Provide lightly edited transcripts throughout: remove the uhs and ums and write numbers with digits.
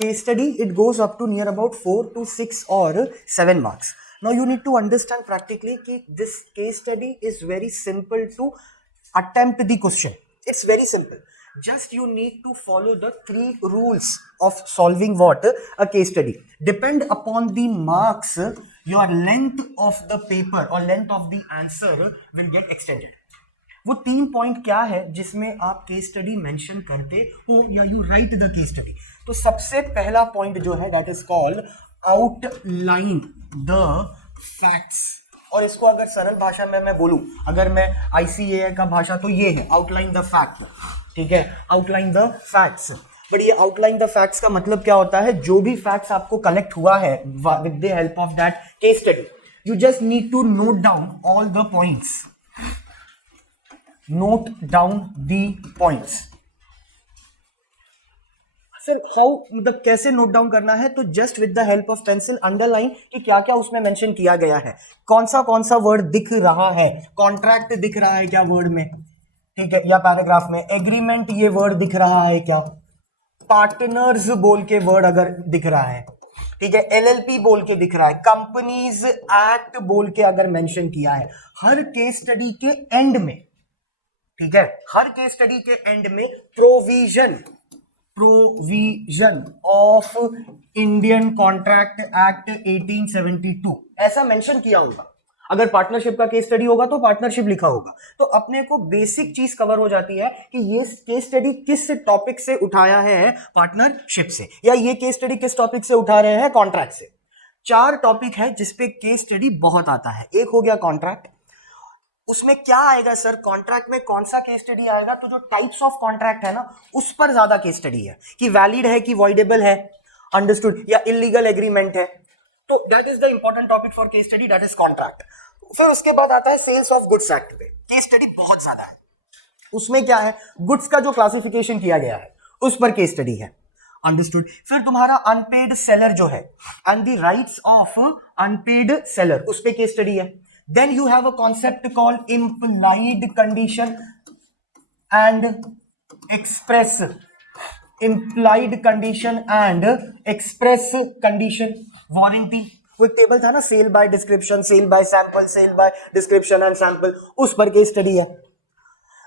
case study, it goes up to near about 4 to 6 or 7 marks. Now you need to understand practically कि this case study is very simple to attempt the question. It's very simple. Just you need to follow the 3 rules of solving what? A case study. Depend upon the marks, your length of the paper or length of the answer will get extended. वो 3 point क्या है जिसमें आप case study mention करते हो या you right the case study. तो सबसे पहला पॉइंट जो है that is called outline the facts. और इसको अगर सरल भाषा में मैं बोलूं, अगर मैं ICAI का भाषा, तो ये है आउटलाइन द फैक्ट. ठीक है, आउटलाइन द फैक्ट्स. बट ये आउटलाइन द फैक्ट्स का मतलब क्या होता है? जो भी फैक्ट्स आपको कलेक्ट हुआ है with the help of that case study, you just need to note down all the points. Note down the points. Sir how, मतलब कैसे नोट डाउन करना है? तो just with the help of pencil underline कि क्या क्या उसमें mention किया गया है, कौन सा वर्ड दिख रहा है. कॉन्ट्रैक्ट दिख रहा है क्या वर्ड में? ठीक है, या पैराग्राफ में. एग्रीमेंट ये वर्ड दिख रहा है क्या? पार्टनर्स बोल के वर्ड अगर दिख रहा है, ठीक है, LLP बोल के दिख रहा है, कंपनीज एक्ट बोल के अगर मेंशन किया है. हर केस स्टडी के एंड में, ठीक है, हर केस स्टडी के एंड में provision of Indian contract act 1872 ऐसा मेंशन किया होगा. अगर पार्टनरशिप का केस स्टडी होगा तो पार्टनरशिप लिखा होगा. तो अपने को बेसिक चीज कवर हो जाती है कि ये केस स्टडी किस टॉपिक से उठाया है, पार्टनरशिप से, या ये केस स्टडी किस टॉपिक से उठा रहे हैं, कॉन्ट्रैक्ट से. 4 टॉपिक है जिसपे केस स्टडी बहुत आता है. एक हो गया कॉन्ट्रैक्ट. उसमें क्या आएगा सर? कॉन्ट्रैक्ट में कौन सा केस स्टडी आएगा? तो जो टाइप्स ऑफ कॉन्ट्रैक्ट है ना, उस पर ज्यादा केस स्टडी है कि वैलिड है कि वॉइडेबल है, अंडरस्टूड, या इलीगल एग्रीमेंट है. तो that is the important topic for case study, that is contract. फिर उसके बाद आता है सेल्स ऑफ गुड्स एक्ट पे केस स्टडी बहुत ज्यादा है. उसमें क्या है? गुड्स का जो क्लासिफिकेशन किया गया है उस पर केस स्टडी है, अंडरस्टूड. फिर तुम्हारा अनपेड सेलर जो है and the rights of unpaired seller, उस पे केस स्टडी है. Then you have a concept called implied condition and express condition warranty. वो एक टेबल था ना, sale by description, sale by sample, sale by description and sample, उस पर case study है.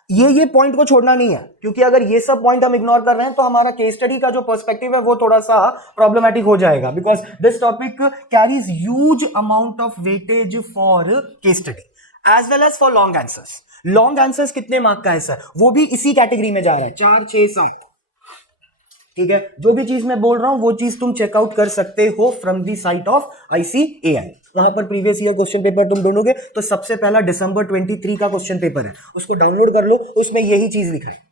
ये पॉइंट को छोड़ना नहीं है, क्योंकि अगर ये सब पॉइंट हम इग्नोर कर रहे हैं तो हमारा केस स्टडी का जो पर्सपेक्टिव है वो थोड़ा सा प्रॉब्लमैटिक हो जाएगा, because this topic carries huge amount of weightage for case study as well as for long answers. Long answers कितने मार्क का है सर? वो भी इसी कैटेगरी में जा रहा है, 4, 6, 7. ठीक है, जो भी चीज मैं बोल रहा हूं वो चीज तुम चेकआउट कर सकते हो from the site of ICAI. वहां पर प्रीवियस ईयर क्वेश्चन पेपर तुम ढूंढोगे तो सबसे पहला December 23 का क्वेश्चन पेपर है, उसको डाउनलोड कर लो, उसमें यही चीज लिख रहे हैं.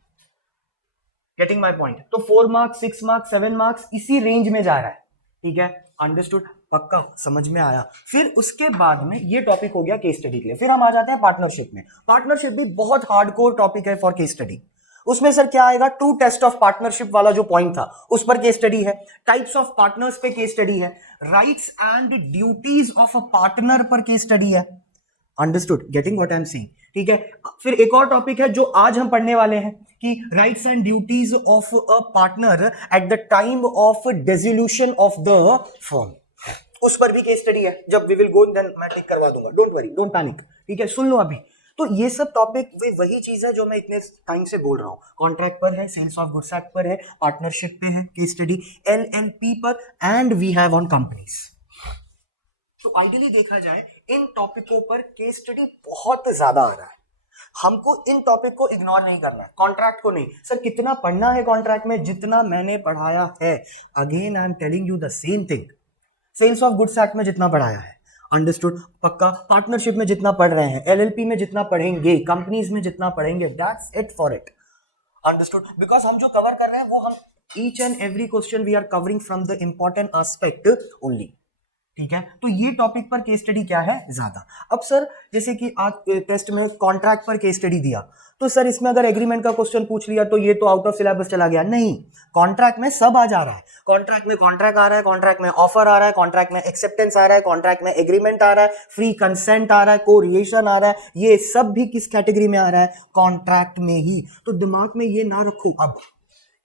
Getting my point? तो 4 मार्क्स, 6 मार्क्स, 7 मार्क्स इसी रेंज में जा रहा है. ठीक है, अंडरस्टूड, पक्का समझ में आया. फिर उसके बाद में ये टॉपिक हो गया केस स्टडी के लिए. फिर हम आ जाते हैं पार्टनरशिप में. पार्टनरशिप भी बहुत हार्डकोर टॉपिक है फॉर केस स्टडी. उसमें सर क्या आएगा? ट्रू टेस्ट ऑफ पार्टनरशिप वाला जो पॉइंट था उस पर केस स्टडी है. टाइप्स ऑफ पार्टनर्स पे केस स्टडी है. Rights and duties of a partner पर केस स्टडी है. Understood, getting what I am saying? ठीक है, फिर एक और टॉपिक है जो आज हम पढ़ने वाले हैं कि rights and duties of a partner at the time of dissolution of the firm. उस पर भी केस स्टडी है. जब वी विल गो देन मैं टिक करवा दूंगा, डोंट वरी, डोंट पैनिक. ठीक है, सुन लो अभी. तो ये सब टॉपिक वही चीज है जो मैं इतने टाइम से बोल रहा हूं. कॉन्ट्रैक्ट पर है, सेल्स ऑफ गुड्स एक्ट पर है, पार्टनरशिप पे है केस स्टडी, LLP पर, and we have on companies. तो आइडियली देखा जाए इन टॉपिकों पर केस स्टडी बहुत ज्यादा आ रहा है. हमको इन टॉपिक को इग्नोर नहीं करना है, कॉन्ट्रैक्ट को नहीं. सर कितना पढ़ना है कॉन्ट्रैक्ट में? जितना मैंने पढ़ाया है. Again I am telling you the same thing. Sales of goods act में जितना पढ़ाया है, अंडरस्टूड, पक्का. पार्टनरशिप में जितना पढ़ रहे हैं, LLP में जितना पढ़ेंगे, कंपनीज में जितना पढ़ेंगे, that's it for it, understood. Because हम जो कवर कर रहे हैं वो हम each and every question we are covering from the important aspect only. ठीक है, तो ये टॉपिक पर केस स्टडी क्या है? ज्यादा. अब सर जैसे कि आज टेस्ट में कॉन्ट्रैक्ट पर केस स्टडी दिया, तो सर इसमें अगर एग्रीमेंट का क्वेश्चन पूछ लिया तो ये तो आउट ऑफ सिलेबस चला गया. नहीं, कॉन्ट्रैक्ट में सब आ जा रहा है. कॉन्ट्रैक्ट में कॉन्ट्रैक्ट आ रहा है, कॉन्ट्रैक्ट में ऑफर आ रहा है, कॉन्ट्रैक्ट में एक्सेप्टेंस आ रहा है, कॉन्ट्रैक्ट में एग्रीमेंट आ रहा है, फ्री कंसेंट आ रहा है, कोरिलेशन आ रहा है. ये सब भी किस कैटेगरी में आ रहा है? कॉन्ट्रैक्ट में ही. तो दिमाग में ये ना रखो अब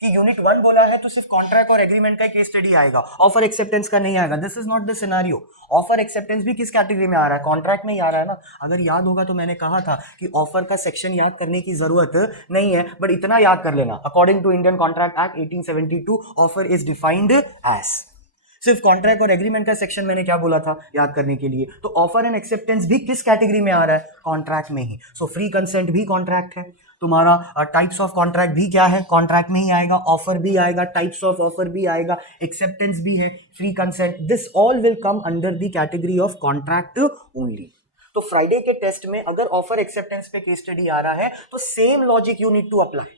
कि यूनिट 1 बोला है तो सिर्फ कॉन्ट्रैक्ट और एग्रीमेंट का केस स्टडी आएगा, ऑफर एक्सेप्टेंस का नहीं आएगा। This is not the scenario. Offer acceptance भी किस कैटेगरी में आ रहा है? कॉन्ट्रैक्ट में ही आ रहा है ना। अगर याद होगा तो मैंने कहा था कि ऑफर का सेक्शन याद करने की जरूरत नहीं है, बट इतना याद कर लेना, according to Indian contract act 1872 offer is defined as. सिर्फ कॉन्ट्रैक्ट और एग्रीमेंट का सेक्शन मैंने क्या बोला था याद करने के लिए, तो ऑफर एंड एक्सेप्टेंस भी किस कैटेगरी में आ रहा है? कॉन्ट्रैक्ट में ही। सो फ्री कंसेंट भी कॉन्ट्रैक्ट है, तुम्हारा टाइप्स ऑफ कॉन्ट्रैक्ट भी क्या है? कॉन्ट्रैक्ट में ही आएगा। ऑफर भी आएगा, टाइप्स ऑफ ऑफर भी आएगा, एक्सेप्टेंस भी है, free consent, this all will come under the category of contract only. तो फ्राइडे के टेस्ट में अगर ऑफर एक्सेप्टेंस पे केस स्टडी आ रहा है तो same logic you need to apply,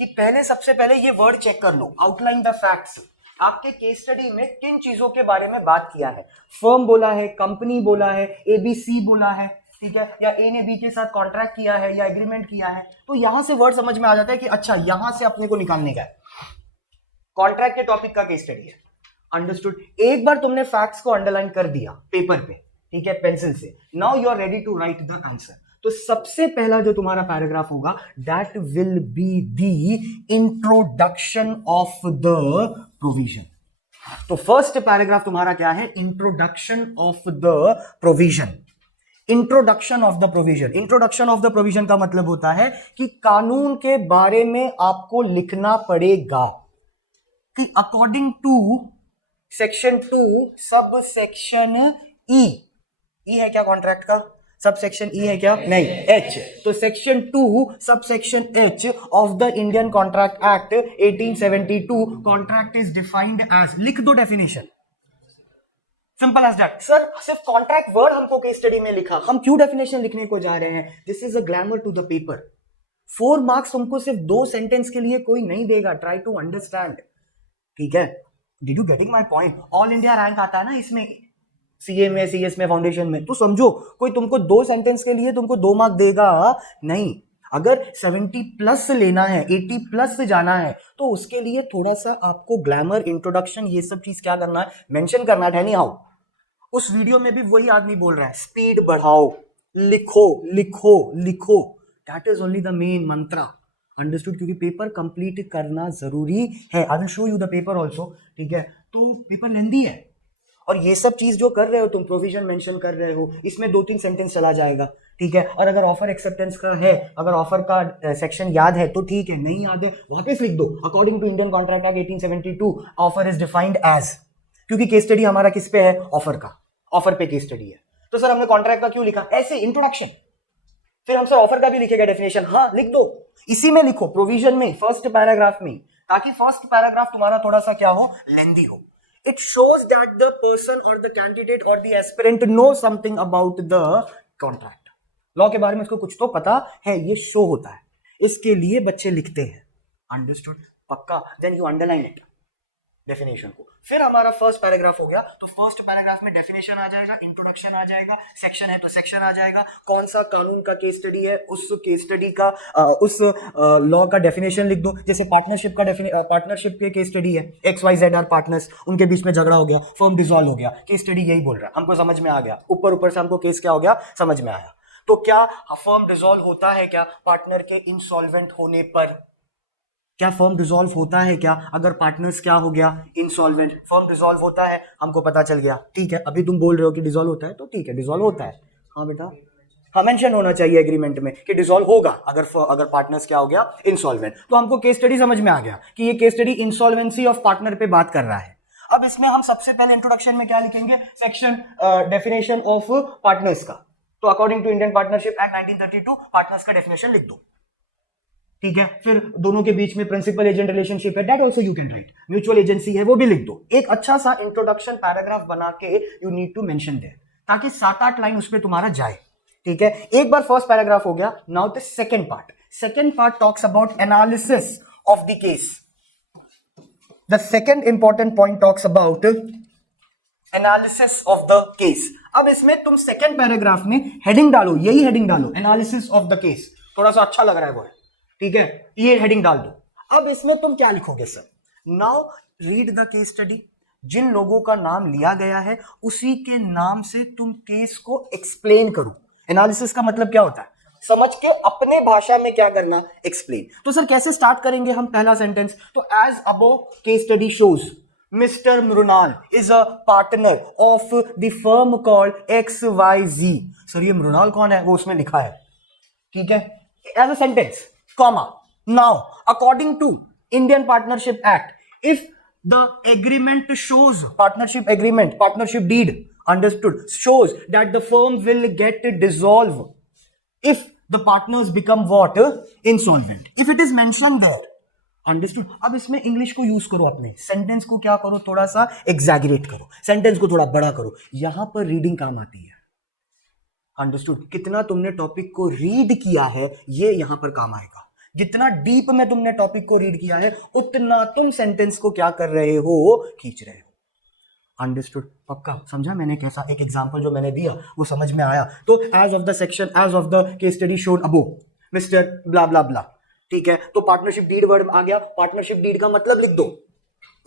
कि पहले सबसे पहले ये वर्ड चेक कर लो, आउटलाइन द फैक्ट्स। आपके केस स्टडी में किन चीजों के बारे में बात किया है? फर्म बोला है, कंपनी बोला है, एबीसी बोला है, ठीक है, या ए ने बी के साथ कॉन्ट्रैक्ट किया है या एग्रीमेंट किया है, तो यहां से वर्ड समझ में आ जाता है कि अच्छा यहां से अपने को निकालने का है। कॉन्ट्रैक्ट के टॉपिक का केस स्टडी है, अंडरस्टूड। एक बार तुमने फैक्ट्स को अंडरलाइन कर दिया पेपर पे, ठीक है, पेंसिल से, now you are ready to write the answer. तो सबसे पहला जो तुम्हारा पैराग्राफ होगा that will be the introduction of the provision. तो फर्स्ट पैराग्राफ तुम्हारा क्या है? Introduction of the provision. Introduction of the provision. Introduction of the provision का मतलब होता है कि कानून के बारे में आपको लिखना पड़ेगा कि according to section 2 sub section E. ई है क्या कॉन्ट्रैक्ट का? सब सेक्शन ई है क्या? नहीं, एच। तो section 2 sub section H of the Indian contract act 1872 contract is defined as. लिख दो definition, simple as that. Sir सिर्फ कॉन्ट्रैक्ट वर्ड हमको केस स्टडी में लिखा, हम क्यों डेफिनेशन लिखने को जा रहे हैं? This is a glamour to the paper. 4 marks तुमको सिर्फ 2 सेंटेंस के लिए कोई नहीं देगा, ट्राई टू अंडरस्टैंड, ठीक है? Did you getting my point? All India rank आता है ना इसमें, सीए में, सीएस में, फाउंडेशन में, तो समझो कोई तुमको 2 सेंटेंस के लिए तुमको 2 मार्क देगा नहीं। अगर 70 प्लस लेना है, 80 प्लस जाना है, तो उसके लिए थोड़ा सा आपको ग्लैमर, इंट्रोडक्शन, ये सब चीज क्या करना है? मेंशन करना है। एनी हाउ उस वीडियो में भी वही आदमी बोल रहा है, स्पीड बढ़ाओ, लिखो लिखो लिखो, that is only the main Mantra, understood? क्योंकि पेपर कंप्लीट करना जरूरी है। I will show you the paper also, ठीक है? तो पेपर लेंदी है, और ये सब चीज जो कर रहे हो तुम, प्रोविजन मेंशन कर रहे हो, इसमें 2-3 सेंटेंस चला जाएगा, ठीक है? और अगर ऑफर एक्सेप्टेंस का है, अगर ऑफर का सेक्शन याद है तो ठीक है, नहीं याद है वापस लिख दो, according to Indian contract act 1872 offer is defined as. क्योंकि केस स्टडी हमारा किस पे है? ऑफर का, ऑफर पे केस स्टडी है। तो सर हमने कॉन्ट्रैक्ट का क्यों लिखा? ऐसे इंट्रोडक्शन, फिर हम सर ऑफर का भी लिखेगा डेफिनेशन। हाँ लिख दो, इसी में लिखो, प्रोविजन में, फर्स्ट पैराग्राफ में, ताकि फर्स्ट पैराग्राफ तुम्हारा थोड़ा सा क्या हो? लेंदी हो। It shows that the person or the candidate or the aspirant knows something about the contract. Law के बारे में उसको कुछ तो पता है, ये शो होता है, इसके लिए बच्चे लिखते हैं, अंडरस्टूड? पक्का? Then you underline it, definition को। फिर हमारा फर्स्ट पैराग्राफ हो गया, तो फर्स्ट पैराग्राफ में डेफिनेशन आ जाएगा, इंट्रोडक्शन आ जाएगा, सेक्शन है तो सेक्शन आ जाएगा, कौन सा कानून का केस स्टडी है, उस केस स्टडी का उस लॉ का डेफिनेशन लिख दो। जैसे पार्टनरशिप का पार्टनरशिप के केस स्टडी है, XYZ आर पार्टनर्स, उनके बीच में झगड़ा हो गया, फर्म डिसॉल्व हो गया, केस स्टडी यही बोल रहा है, हमको समझ में आ गया, ऊपर से हमको केस क्या हो गया? समझ में आया। तो क्या फर्म डिसॉल्व होता है क्या पार्टनर के इंसॉल्वेंट होने पर? क्या फर्म डिसॉल्व होता है क्या अगर पार्टनर्स क्या हो गया? इंसॉल्वेंट। फर्म डिसॉल्व होता है, हमको पता चल गया, ठीक है? अभी तुम बोल रहे हो कि डिसॉल्व होता है, तो ठीक है, डिसॉल्व होता है। हाँ बेटा, हाँ मेंशन होना चाहिए एग्रीमेंट में कि डिसॉल्व होगा अगर पार्टनर्स क्या हो गया? इंसॉल्वेंट। तो हमको केस स्टडी समझ में आ गया कि ये case study insolvency of partner पे बात कर रहा है। अब इसमें हम सबसे पहले इंट्रोडक्शन में क्या लिखेंगे? सेक्शन डेफिनेशन ऑफ पार्टनर्स का। तो according to Indian partnership act 1932 partners का डेफिनेशन लिख दो, ठीक है? फिर दोनों के बीच में प्रिंसिपल एजेंट रिलेशनशिप है, that also you can write. Mutual agency है, वो भी लिख दो। एक अच्छा सा इंट्रोडक्शन पैराग्राफ बना के you need to mention there, ताकि 7-8 लाइन उस पर तुम्हारा जाए, ठीक है? एक बार फर्स्ट पैराग्राफ हो गया, now the second part. Second part talks about analysis of the case. The second important point talks about analysis of the case. अब इसमें तुम सेकंड पैराग्राफ में हेडिंग डालो, यही हेडिंग डालो, एनालिसिस ऑफ द केस। थोड़ा सा अच्छा लग रहा है वो, ठीक है? ये हेडिंग डाल दो। अब इसमें तुम क्या लिखोगे? Sir now read the case study. जिन लोगों का नाम लिया गया है उसी के नाम से तुम केस को एक्सप्लेन करो। एनालिसिस का मतलब क्या होता है? समझ के अपने भाषा में क्या करना, एक्सप्लेन। तो सर कैसे स्टार्ट करेंगे हम पहला सेंटेंस? तो as above case study shows mister Mrinal is a partner of the firm called XYZ। Sir ये मृणाल कौन है? वो उसमें लिखा है, ठीक है, as a sentence, comma. Now according to Indian partnership act, if the agreement shows, partnership agreement, partnership deed, understood, shows that the firm will get dissolved if the partners become what? Insolvent, if it is mentioned there, understood। अब इसमें English को use करो, अपने sentence को क्या करो, थोड़ा सा एग्जैगरेट करो, सेंटेंस को थोड़ा बड़ा करो, यहां पर रीडिंग काम आती है, अंडरस्टूड। कितना तुमने टॉपिक को रीड किया है ये यहां पर काम आएगा, जितना डीप में तुमने टॉपिक को रीड किया है उतना तुम सेंटेंस को क्या कर रहे हो, खींच रहे हो, अंडरस्टूड। पक्का समझा मैंने कैसा? एक एग्जांपल जो मैंने दिया वो समझ में आया? तो edge of the section, edge of the case study showed above mister blah blah blah, ठीक है। तो पार्टनरशिप डीड वर्ड आ गया, पार्टनरशिप डीड का मतलब लिख दो,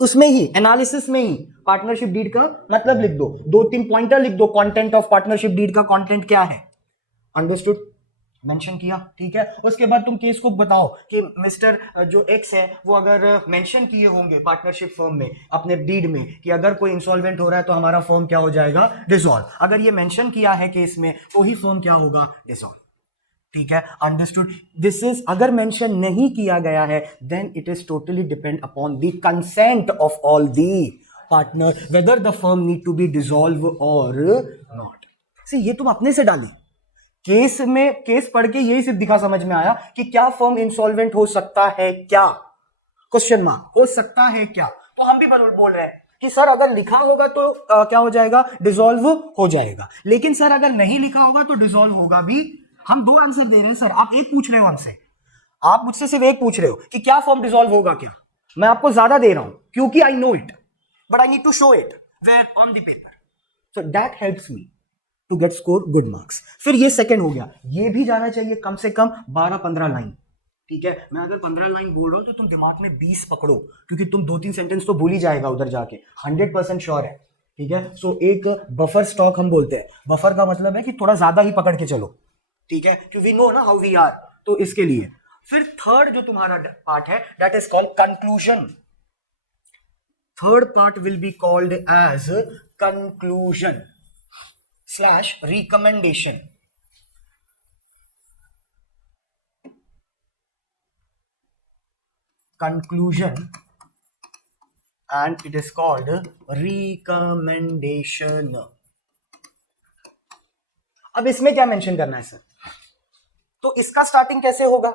उसमें ही एनालिसिस में ही पार्टनरशिप डीड का मतलब लिख दो, 2-3 पॉइंटर लिख दो, कंटेंट ऑफ पार्टनरशिप डीड का कंटेंट क्या है, अंडरस्टूड, मेंशन किया, ठीक है। उसके बाद तुम केस को बताओ कि मिस्टर जो एक्स है वो अगर मेंशन किए होंगे पार्टनरशिप फर्म में अपने डीड में कि अगर कोई इंसॉल्वेंट हो रहा है तो हमारा फर्म क्या हो जाएगा, डिसॉल्व। अगर ये मेंशन किया है केस में तो ही फर्म क्या होगा, डिसॉल्व, ठीक है, अंडरस्टूड। दिस इज, अगर मेंशन नहीं किया गया है then it is totally depend upon the consent of all the partner whether the firm need to be dissolve और नॉट। सी ये तुम अपने से डाली, केस में, केस पढ़ के यही सिर्फ दिखा समझ में आया कि क्या फर्म इंसॉल्वेंट हो सकता है क्या, क्वेश्चन मार्क, हो सकता है क्या। तो हम भी बोल रहे हैं कि सर अगर लिखा होगा तो क्या हो जाएगा, डिसॉल्व हो जाएगा, लेकिन सर अगर नहीं लिखा होगा तो डिसॉल्व होगा भी। हम 2 आंसर दे रहे हैं सर, आप एक पूछ रहे हो हमसे, आप मुझसे सिर्फ एक पूछ रहे हो कि क्या फर्म डिसॉल्व होगा क्या, मैं आपको ज्यादा दे रहा हूं क्योंकि I know it but I need to show it where on the paper, so that helps me to get score good marks. फिर ये सेकंड हो गया, ये भी जाना चाहिए कम से कम 12-15 लाइन, ठीक है। मैं अगर 15 लाइन बोल रहा हूं तो तुम दिमाग में 20 पकड़ो, क्योंकि तुम 2-3 सेंटेंस तो भूल ही जाएगा उधर जाके, 100% श्योर है, ठीक है। सो एक बफर स्टॉक हम बोलते हैं, बफर का मतलब है कि थोड़ा ज्यादा ही पकड़ के चलो, ठीक है, क्योंकि वी नो ना हाउ वी आर, तो इसके लिए। फिर थर्ड जो तुम्हारा पार्ट है that is called conclusion. Third part will be called as conclusion / recommendation। Conclusion and it is called recommendation। अब इसमें क्या मेंशन करना है सर? तो इसका स्टार्टिंग कैसे होगा?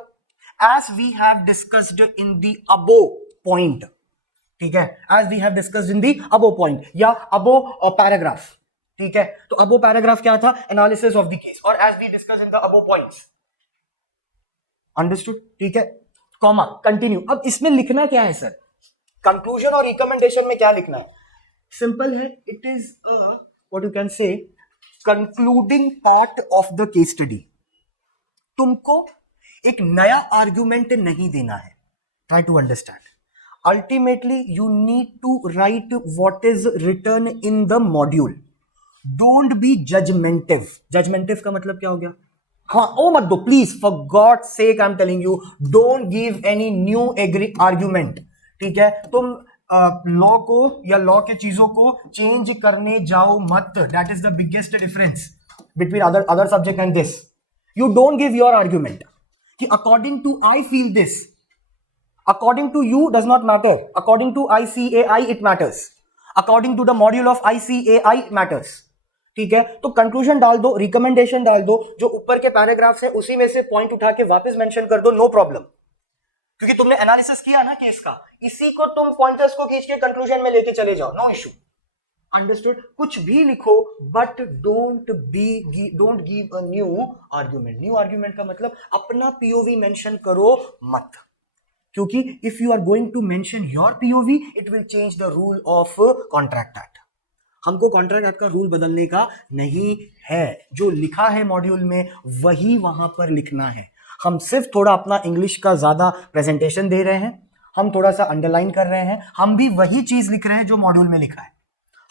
As we have discussed in the above point, ठीक है, as we have discussed in the above point या above paragraph, ठीक है। तो अबो पैराग्राफ क्या था, एनालिसिस ऑफ द केस, और as we discuss in the above points, understood, ठीक है, कॉमा, कंटिन्यू। अब इसमें लिखना क्या है सर, कंक्लूजन और रिकमेंडेशन में क्या लिखना है? सिंपल है, it is what you can say concluding part of the case study. तुमको एक नया आर्ग्यूमेंट नहीं देना है, try to understand. Ultimately you need to write what is return in the module. Don't be judgementive. Judgementive का मतलब क्या हो गया? हाँ, ओ मत दो please, for God sake I am telling you, don't give any new agree argument, ठीक है। तुम लॉ को या लॉ के चीजों को चेंज करने जाओ मत, that is the biggest difference between other subject and this. You don't give your argument कि according to I feel this, according to you does not matter, according to ICAI it matters, according to the module of ICAI matters, ठीक है। तो conclusion डाल दो, recommendation डाल दो, जो ऊपर के पैराग्राफ्स है उसी में से पॉइंट उठा के वापस मेंशन कर दो, नो प्रॉब्लम, क्योंकि तुमने एनालिसिस किया ना केस का, इसी को तुम पॉइंटर्स को खींच के कंक्लूजन में लेके चले जाओ, नो इशू, अंडरस्टूड। कुछ भी लिखो but don't give a new argument. New argument का मतलब अपना POV मेंशन करो मत, क्योंकि if you are going to mention your POV it will change the rule of contract act. हमको कॉन्ट्रैक्ट एक्ट का रूल बदलने का नहीं है, जो लिखा है मॉड्यूल में वही वहां पर लिखना है। हम सिर्फ थोड़ा अपना इंग्लिश का ज्यादा प्रेजेंटेशन दे रहे हैं, हम थोड़ा सा अंडरलाइन कर रहे हैं, हम भी वही चीज लिख रहे हैं जो मॉड्यूल में लिखा है,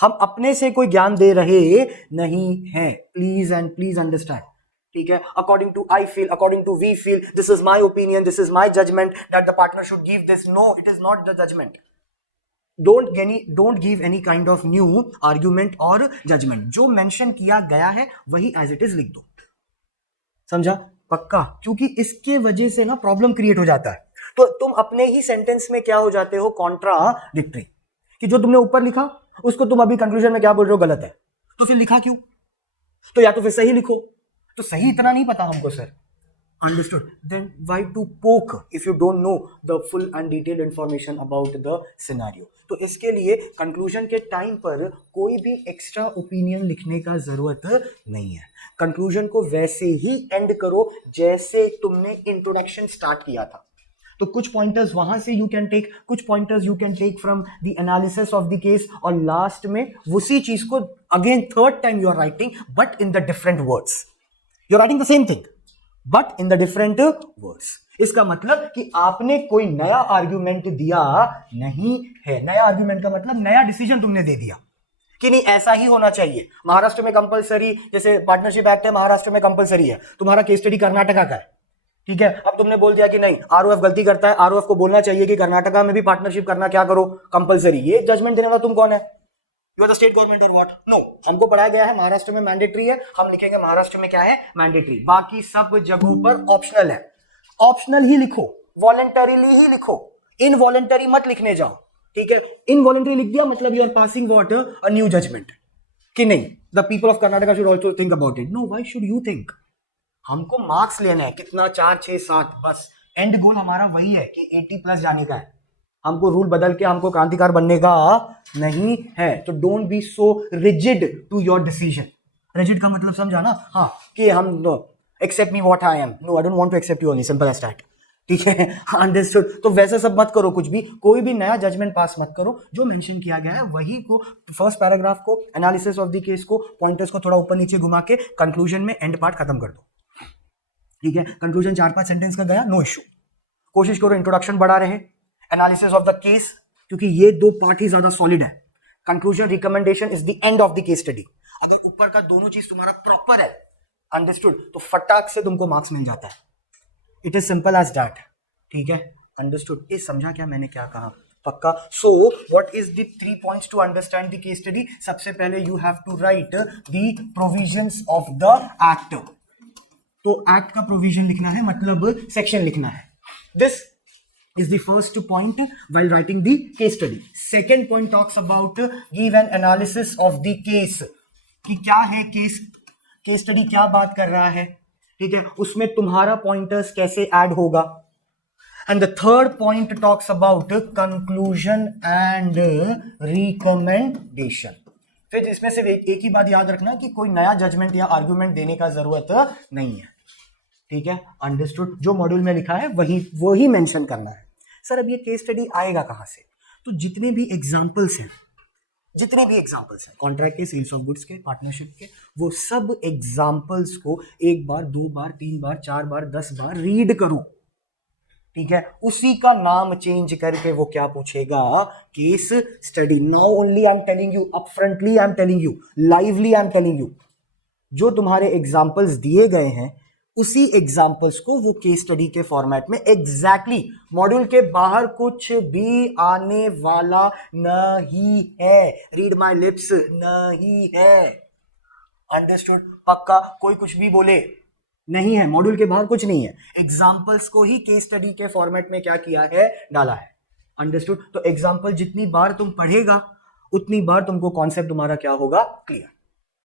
हम अपने से कोई ज्ञान दे रहे नहीं हैं। प्लीज एंड प्लीज अंडरस्टैंड, ठीक है, according to I feel, according to we feel, this is my opinion, this is my judgement that the partner should give this. No, it is not the judgement. Don't give any kind of new argument और judgment. जो mention किया गया है वही as it is लिख दो. समझा? पक्का. क्योंकि इसके वजह से ना प्रॉब्लम क्रिएट हो जाता है. तो तुम अपने ही सेंटेंस में क्या हो जाते हो, कॉन्ट्राडिक्टरी. कि जो तुमने ऊपर लिखा उसको तुम अभी कंक्लूजन में क्या बोल रहे हो, गलत है. तो फिर लिखा क्यों? तो या तो फिर सही लिखो. तो सही इतना नहीं पता हमको sir. Understood. Then why to poke if you don't know the full and detailed information about the scenario? तो इसके लिए कंक्लूजन के टाइम पर कोई भी एक्स्ट्रा ओपिनियन लिखने का जरूरत नहीं है. कंक्लूजन को वैसे ही एंड करो जैसे तुमने इंट्रोडक्शन स्टार्ट किया था. तो कुछ पॉइंटर्स वहां से यू कैन टेक, कुछ pointers you can take from the analysis of the case, और लास्ट में उसी चीज को again third time you are writing but in the different words. You are writing the same thing but in the different words. इसका मतलब कि आपने कोई नया आर्ग्यूमेंट दिया नहीं है. नया आर्ग्यूमेंट का मतलब नया डिसीजन तुमने दे दिया कि नहीं ऐसा ही होना चाहिए. महाराष्ट्र में कंपलसरी, जैसे पार्टनरशिप एक्ट है महाराष्ट्र में कंपलसरी है, तुम्हारा केस स्टडी कर्नाटका का है. ठीक है, अब तुमने बोल दिया कि नहीं आरओएफ गलती करता है, आरओएफ को बोलना चाहिए कि कर्नाटका में भी पार्टनरशिप करना क्या करो, कंपलसरी. ये जजमेंट देने वाला तुम कौन है? You are the state government और व्हाट? नो, हमको पढ़ाया गया है महाराष्ट्र में मैंडेटरी है, हम लिखेंगे महाराष्ट्र में क्या है, मैंडेटरी. बाकी सब जगहों पर ऑप्शनल है. ऑप्शनल ही लिखो, वॉलंटरीली ही लिखो, इनवॉलंटरी मत लिखने जाओ. ठीक है, इनवॉलंटरी लिख दिया मतलब you are passing what, a new judgement कि नहीं the people of Karnataka should also think about it. No, why should you think? हमको मार्क्स लेना है कितना, 4, 6, 7, बस. एंड गोल हमारा वही है कि 80+ जाने का है. हमको रूल बदल के हमको क्रांतिकार बनने का नहीं है. तो don't be so rigid to your decision. Rigid का मतलब समझा ना? हाँ, कि हम accept me what I am. No, I don't want to accept you only, simple as that. ठीक है, अंडरस्टूड. तो वैसे सब मत करो, कुछ भी कोई भी नया जजमेंट पास मत करो. जो मेंशन किया गया है वही को, फर्स्ट पैराग्राफ को, एनालिसिस ऑफ द केस को, पॉइंटर्स को थोड़ा ऊपर नीचे घुमा के कंक्लूजन में एंड पार्ट खत्म कर दो. ठीक है, कंक्लूजन 4-5 सेंटेंस का गया, नो इश्यू. कोशिश करो इंट्रोडक्शन बड़ा रहे, एनालिसिस ऑफ द केस, क्योंकि ये दो पार्ट ही ज्यादा सॉलिड है. Conclusion, recommendation is the end of the case study. अगर ऊपर का दोनों चीज तुम्हारा प्रॉपर है, अंडरस्टूड, तो फटाक से तुमको मार्क्स मिल जाता है. It is simple as that. ठीक है, अंडरस्टूड. ये समझा क्या मैंने क्या कहा? पक्का. So what is the 3 points to understand the case study? सबसे पहले you have to write the provisions of the act. तो एक्ट का प्रोविजन लिखना है, मतलब सेक्शन लिखना है. This is the first point while writing the case study. Second point talks about give an analysis of the case. कि क्या है केस स्टडी, क्या बात कर रहा है. ठीक है, उसमें तुम्हारा पॉइंटर्स कैसे ऐड होगा. And the third point talks about conclusion and recommendation. फिर इसमें से एक ही बात याद रखना कि कोई नया जजमेंट या आर्ग्यूमेंट देने का जरूरत नहीं है. ठीक है, अंडरस्टूड. जो मॉड्यूल में लिखा है वही मेंशन करना है. सर अब ये केस स्टडी आएगा कहां से? तो जितने भी एग्जांपल्स हैं, कॉन्ट्रैक्ट के, सेल्स ऑफ गुड्स के, पार्टनरशिप के, वो सब एग्जांपल्स को 1 बार, 2 बार, 3 बार, 4 बार, 10 बार रीड करो. ठीक है, उसी का नाम चेंज करके वो क्या पूछेगा, case study. Now only I am telling you, upfrontly I am telling you, lively I am telling you, जो तुम्हारे एग्जांपल्स दिए गए हैं उसी एग्जाम्पल्स को वो केस स्टडी के फॉर्मेट में एग्जैक्टली मॉड्यूल के बाहर कुछ भी आने वाला नहीं है. रीड माय लिप्स, नहीं है. अंडरस्टूड? पक्का. कोई कुछ भी बोले नहीं है, मॉड्यूल के बाहर कुछ नहीं है. एग्जाम्पल्स को ही केस स्टडी के फॉर्मेट में क्या किया है, डाला है. अंडरस्टूड? तो एग्जाम्पल जितनी बार तुम पढ़ेगा उतनी बार तुमको कॉन्सेप्ट तुम्हारा क्या होगा, क्लियर.